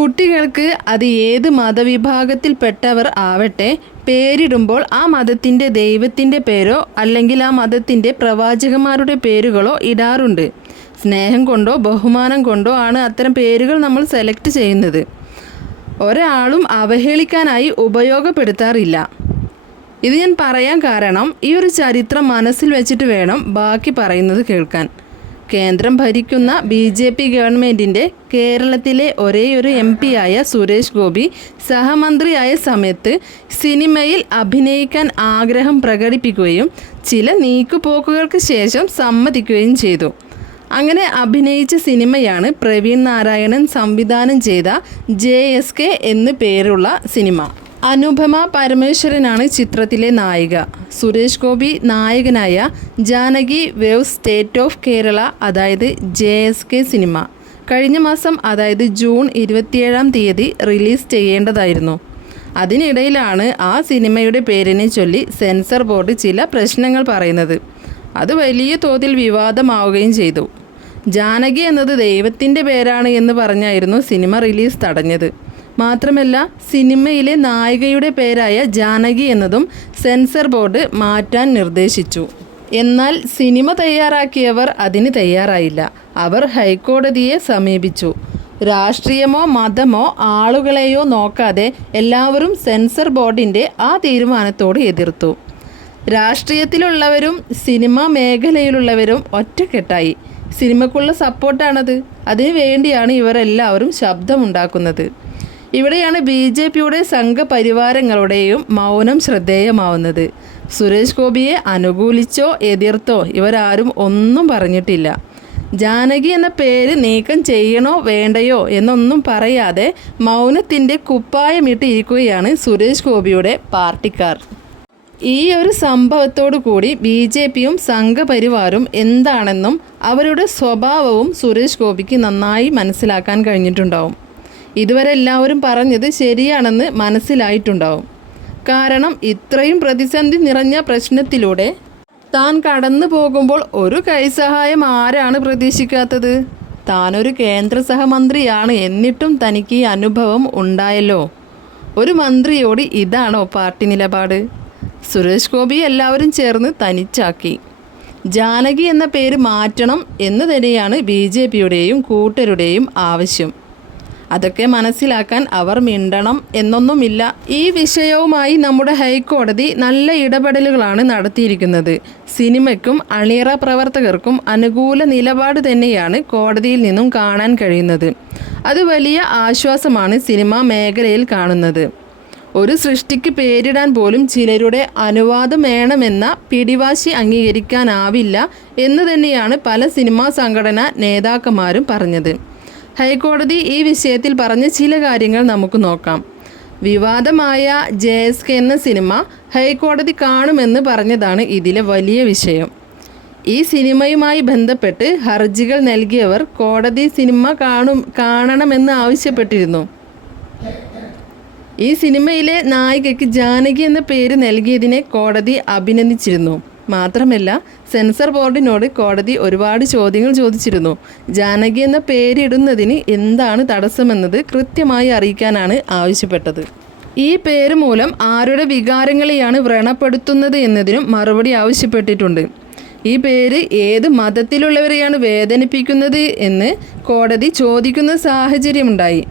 കുട്ടികൾക്ക് അത് ഏത് മതവിഭാഗത്തിൽപ്പെട്ടവർ ആവട്ടെ പേരിടുമ്പോൾ ആ മതത്തിന്റെ ദൈവത്തിന്റെ പേരോ അല്ലെങ്കിൽ ആ മതത്തിന്റെ പ്രവാചകന്മാരുടെ പേരുകളോ ഇടാറുണ്ട്. സ്നേഹം കൊണ്ടോ ബഹുമാനം കൊണ്ടോ ആണ് അത്തരം പേരുകൾ നമ്മൾ സെലക്ട് ചെയ്യുന്നത്. ഒരാളും അവഹേളിക്കാനായി ഉപയോഗപ്പെടുത്താറില്ല. ഇത് ഞാൻ പറയാൻ കാരണം ഈ ഒരു ചരിത്രം മനസ്സിൽ വെച്ചിട്ട് വേണം ബാക്കി പറയുന്നത് കേൾക്കാൻ. കേന്ദ്രം ഭരിക്കുന്ന ബി ജെ പി ഗവൺമെന്റിന്റെ കേരളത്തിലെ ഒരേയൊരു എം ആയ സുരേഷ് ഗോപി സഹമന്ത്രിയായ സമയത്ത് സിനിമയിൽ അഭിനയിക്കാൻ ആഗ്രഹം പ്രകടിപ്പിക്കുകയും ചില നീക്കുപോക്കുകൾക്ക് ശേഷം സമ്മതിക്കുകയും ചെയ്തു. അങ്ങനെ അഭിനയിച്ച സിനിമയാണ് പ്രവീൺ നാരായണൻ സംവിധാനം ചെയ്ത ജെ എസ് കെ എന്ന് പേരുള്ള സിനിമ. അനുപമ പരമേശ്വരനാണ് ചിത്രത്തിലെ നായിക. സുരേഷ് ഗോപി നായകനായ ജാനകി വേവ് സ്റ്റേറ്റ് ഓഫ് കേരള അതായത് ജെ എസ് കെ സിനിമ. കഴിഞ്ഞ മാസം അതായത് ജൂൺ ഇരുപത്തിയേഴാം തീയതി റിലീസ് ചെയ്യേണ്ടതായിരുന്നു. അതിനിടയിലാണ് ആ സിനിമയുടെ പേരിനെ ചൊല്ലി സെൻസർ ബോർഡ് ചില പ്രശ്നങ്ങൾ പറയുന്നത്. അത് വലിയ തോതിൽ വിവാദമാവുകയും ചെയ്തു. ജാനകി എന്നത് ദൈവത്തിന്റെ പേരാണ് എന്ന് പറഞ്ഞായിരുന്നു സിനിമ റിലീസ് തടഞ്ഞത്. മാത്രമല്ല സിനിമയിലെ നായികയുടെ പേരായ ജാനകി എന്നതും സെൻസർ ബോർഡ് മാറ്റാൻ നിർദ്ദേശിച്ചു. എന്നാൽ സിനിമ തയ്യാറാക്കിയവർ അതിന് തയ്യാറായില്ല. അവർ ഹൈക്കോടതിയെ സമീപിച്ചു. രാഷ്ട്രീയമോ മതമോ ആളുകളെയോ നോക്കാതെ എല്ലാവരും സെൻസർ ബോർഡിന്റെ ആ തീരുമാനത്തോട് എതിർത്തു. രാഷ്ട്രീയത്തിലുള്ളവരും സിനിമാ മേഖലയിലുള്ളവരും ഒറ്റക്കെട്ടായി. സിനിമക്കുള്ള സപ്പോർട്ടാണത്. അതിനു വേണ്ടിയാണ് ഇവരെല്ലാവരും ശബ്ദമുണ്ടാക്കുന്നത്. ഇവിടെയാണ് ബി ജെ പിയുടെ സംഘപരിവാരങ്ങളുടെയും മൗനം ശ്രദ്ധേയമാവുന്നത്. സുരേഷ് ഗോപിയെ അനുകൂലിച്ചോ എതിർത്തോ ഇവരാരും ഒന്നും പറഞ്ഞിട്ടില്ല. ജാനകി എന്ന പേര് നീക്കം ചെയ്യണോ വേണ്ടയോ എന്നൊന്നും പറയാതെ മൗനത്തിന്റെ കുപ്പായമിട്ട് ഇരിക്കുകയാണ് സുരേഷ് ഗോപിയുടെ പാർട്ടിക്കാർ. ഈ ഒരു സംഭവത്തോടു കൂടി ബി ജെ പിയും സംഘപരിവാരും എന്താണെന്നും അവരുടെ സ്വഭാവവും സുരേഷ് ഗോപിക്ക് നന്നായി മനസ്സിലാക്കാൻ കഴിഞ്ഞിട്ടുണ്ടാവും. ഇതുവരെ എല്ലാവരും പറഞ്ഞത് ശരിയാണെന്ന് മനസ്സിലായിട്ടുണ്ടാവും. കാരണം ഇത്രയും പ്രതിസന്ധി നിറഞ്ഞ പ്രശ്നത്തിലൂടെ താൻ കടന്നു പോകുമ്പോൾ ഒരു കൈസഹായം ആരാണ് പ്രതീക്ഷിക്കാത്തത്? താനൊരു കേന്ദ്ര സഹമന്ത്രിയാണ് എന്നിട്ടും തനിക്ക് ഈ അനുഭവം ഉണ്ടായല്ലോ. ഒരു മന്ത്രിയോട് ഇതാണോ പാർട്ടി നിലപാട്? സുരേഷ് ഗോപി എല്ലാവരും ചേർന്ന് തനിച്ചാക്കി. ജാനകി എന്ന പേര് മാറ്റണം എന്ന് തന്നെയാണ് ബി ജെ പിയുടെയും കൂട്ടരുടെയും ആവശ്യം. അതൊക്കെ മനസ്സിലാക്കാൻ അവർ മിണ്ടണം എന്നൊന്നുമില്ല. ഈ വിഷയവുമായി നമ്മുടെ ഹൈക്കോടതി നല്ല ഇടപെടലുകളാണ് നടത്തിയിരിക്കുന്നത്. സിനിമയ്ക്കും അണിയറ പ്രവർത്തകർക്കും അനുകൂല നിലപാട് തന്നെയാണ് കോടതിയിൽ നിന്നും കാണാൻ കഴിയുന്നത്. അത് വലിയ ആശ്വാസമാണ് സിനിമാ മേഖലയിൽ കാണുന്നത്. ഒരു സൃഷ്ടിക്ക് പേരിടാൻ പോലും ചിലരുടെ അനുവാദം വേണമെന്ന പിടിവാശി അംഗീകരിക്കാനാവില്ല എന്ന് തന്നെയാണ് പല സിനിമാ സംഘടനാ നേതാക്കന്മാരും പറഞ്ഞത്. ഹൈക്കോടതി ഈ വിഷയത്തിൽ പറഞ്ഞ ചില കാര്യങ്ങൾ നമുക്ക് നോക്കാം. വിവാദമായ ജെ എസ് കെ എന്ന സിനിമ ഹൈക്കോടതി കാണുമെന്ന് പറഞ്ഞതാണ് ഇതിലെ വലിയ വിഷയം. ഈ സിനിമയുമായി ബന്ധപ്പെട്ട് ഹർജികൾ നൽകിയവർ കോടതി സിനിമ കാണും കാണണമെന്ന് ആവശ്യപ്പെട്ടിരുന്നു. ഈ സിനിമയിലെ നായികയ്ക്ക് ജാനകി എന്ന പേര് നൽകിയതിനെ കോടതി അഭിനന്ദിച്ചിരുന്നു. മാത്രമല്ല സെൻസർ ബോർഡിനോട് കോടതി ഒരുപാട് ചോദ്യങ്ങൾ ചോദിച്ചിരുന്നു. ജാനകി എന്ന പേരിടുന്നതിന് എന്താണ് തടസ്സമെന്നത് കൃത്യമായി അറിയിക്കാനാണ് ആവശ്യപ്പെട്ടത്. ഈ പേര് മൂലം ആരുടെ വികാരങ്ങളെയാണ് വ്രണപ്പെടുത്തുന്നത് എന്നതിനും മറുപടി ആവശ്യപ്പെട്ടിട്ടുണ്ട്. ഈ പേര് ഏത് മതത്തിലുള്ളവരെയാണ് വേദനിപ്പിക്കുന്നത് എന്ന് കോടതി ചോദിക്കുന്ന സാഹചര്യമുണ്ടായി.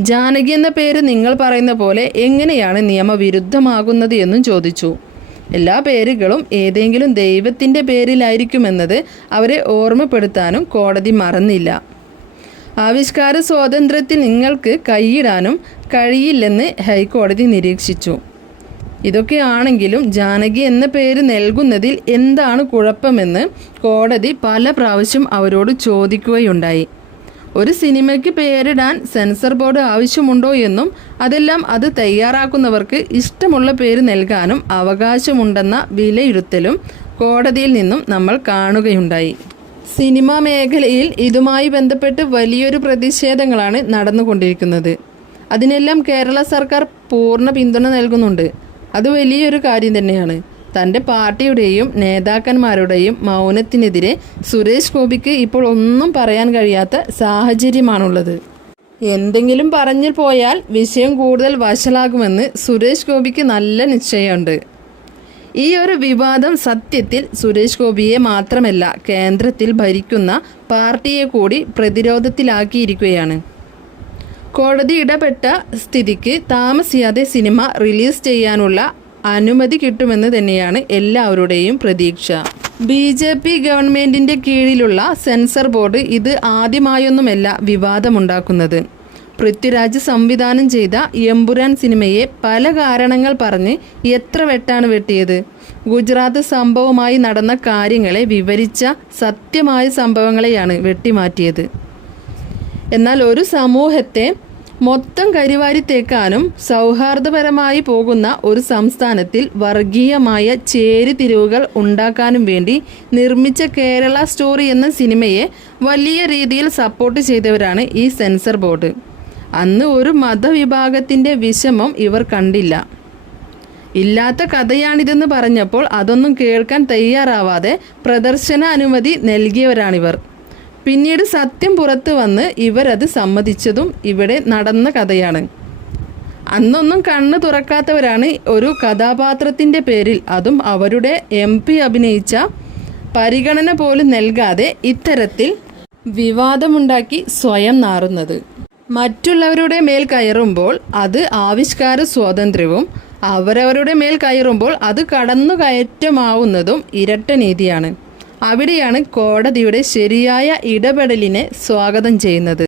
ജാനകി എന്ന പേര് നിങ്ങൾ പറയുന്ന പോലെ എങ്ങനെയാണ് നിയമവിരുദ്ധമാകുന്നത് എന്നും ചോദിച്ചു. എല്ലാ പേരുകളും ഏതെങ്കിലും ദൈവത്തിന്റെ പേരിലായിരിക്കുമെന്നത് അവരെ ഓർമ്മപ്പെടുത്താനും കോടതി മറന്നില്ല. ആവിഷ്കാര സ്വാതന്ത്ര്യത്തിൽ നിങ്ങൾക്ക് കൈയിടാനും കഴിയില്ലെന്ന് ഹൈക്കോടതി നിരീക്ഷിച്ചു. ഇതൊക്കെയാണെങ്കിലും ജാനകി എന്ന പേര് നൽകുന്നതിൽ എന്താണ് കുഴപ്പമെന്ന് കോടതി പല പ്രാവശ്യം അവരോട് ചോദിക്കുകയുണ്ടായി. ഒരു സിനിമയ്ക്ക് പേരിടാൻ സെൻസർ ബോർഡ് ആവശ്യമുണ്ടോ എന്നും അതെല്ലാം അത് തയ്യാറാക്കുന്നവർക്ക് ഇഷ്ടമുള്ള പേര് നൽകാനും അവകാശമുണ്ടെന്ന വിലയിരുത്തലും കോടതിയിൽ നിന്നും നമ്മൾ കാണുകയുണ്ടായി. സിനിമാ മേഖലയിൽ ഇതുമായി ബന്ധപ്പെട്ട് വലിയൊരു പ്രതിഷേധങ്ങളാണ് നടന്നുകൊണ്ടിരിക്കുന്നത്. അതിനെല്ലാം കേരള സർക്കാർ പൂർണ പിന്തുണ നൽകുന്നുണ്ട്. അത് വലിയൊരു കാര്യം തന്നെയാണ്. തന്റെ പാർട്ടിയുടെയും നേതാക്കന്മാരുടെയും മൗനത്തിനെതിരെ സുരേഷ് ഗോപിക്ക് ഇപ്പോൾ ഒന്നും പറയാൻ കഴിയാത്ത സാഹചര്യമാണുള്ളത്. എന്തെങ്കിലും പറഞ്ഞു പോയാൽ വിഷയം കൂടുതൽ വഷളാകുമെന്ന് സുരേഷ് ഗോപിക്ക് നല്ല നിശ്ചയമുണ്ട്. ഈ ഒരു വിവാദം സത്യത്തിൽ സുരേഷ് ഗോപിയെ മാത്രമല്ല കേന്ദ്രത്തിൽ ഭരിക്കുന്ന പാർട്ടിയെ കൂടി പ്രതിരോധത്തിലാക്കിയിരിക്കുകയാണ്. കോടതി ഇടപെട്ട സ്ഥിതിക്ക് താമസിയാതെ സിനിമ റിലീസ് ചെയ്യാനുള്ള അനുമതി കിട്ടുമെന്ന് തന്നെയാണ് എല്ലാവരുടെയും പ്രതീക്ഷ. ബി ജെ പി ഗവൺമെന്റിന്റെ കീഴിലുള്ള സെൻസർ ബോർഡ് ഇത് ആദ്യമായൊന്നുമല്ല വിവാദമുണ്ടാക്കുന്നത്. പൃഥ്വിരാജ് സംവിധാനം ചെയ്ത എമ്പുരാൻ സിനിമയെ പല കാരണങ്ങൾ പറഞ്ഞ് എത്ര വെട്ടാണ് വെട്ടിയത്. ഗുജറാത്ത് സംഭവമായി നടന്ന കാര്യങ്ങളെ വിവരിച്ച സത്യമായ സംഭവങ്ങളെയാണ് വെട്ടിമാറ്റിയത്. എന്നാൽ ഒരു സമൂഹത്തെ മൊത്തം കരിവാരി തേക്കാനും സൗഹാർദ്ദപരമായി പോകുന്ന ഒരു സംസ്ഥാനത്തിൽ വർഗീയമായ ചേരിതിരിവുകൾ ഉണ്ടാക്കാനും വേണ്ടി നിർമ്മിച്ച കേരള സ്റ്റോറി എന്ന സിനിമയെ വലിയ രീതിയിൽ സപ്പോർട്ട് ചെയ്തവരാണ് ഈ സെൻസർ ബോർഡ്. അന്ന് ഒരു മതവിഭാഗത്തിന്റെ വിഷമം ഇവർ കണ്ടില്ല. ഇല്ലാത്ത കഥയാണിതെന്ന് പറഞ്ഞപ്പോൾ അതൊന്നും കേൾക്കാൻ തയ്യാറാവാതെ പ്രദർശന അനുമതി നൽകിയവരാണിവർ. പിന്നീട് സത്യം പുറത്തു വന്ന് ഇവരത് സമ്മതിച്ചതും ഇവിടെ നടന്ന കഥയാണ്. അന്നൊന്നും കണ്ണ് തുറക്കാത്തവരാണ് ഒരു കഥാപാത്രത്തിന്റെ പേരിൽ അതും അവരുടെ എം പി അഭിനയിച്ച പരിഗണന പോലും നൽകാതെ ഇത്തരത്തിൽ വിവാദമുണ്ടാക്കി സ്വയം നാറുന്നത്. മറ്റുള്ളവരുടെ മേൽ കയറുമ്പോൾ അത് ആവിഷ്കാര സ്വാതന്ത്ര്യവും അവരവരുടെ മേൽ കയറുമ്പോൾ അത് കടന്നുകയറ്റമാവുന്നതും ഇരട്ട നീതിയാണ്. അവിടെയാണ് കോടതിയുടെ ശരിയായ ഇടപെടലിനെ സ്വാഗതം ചെയ്യുന്നത്.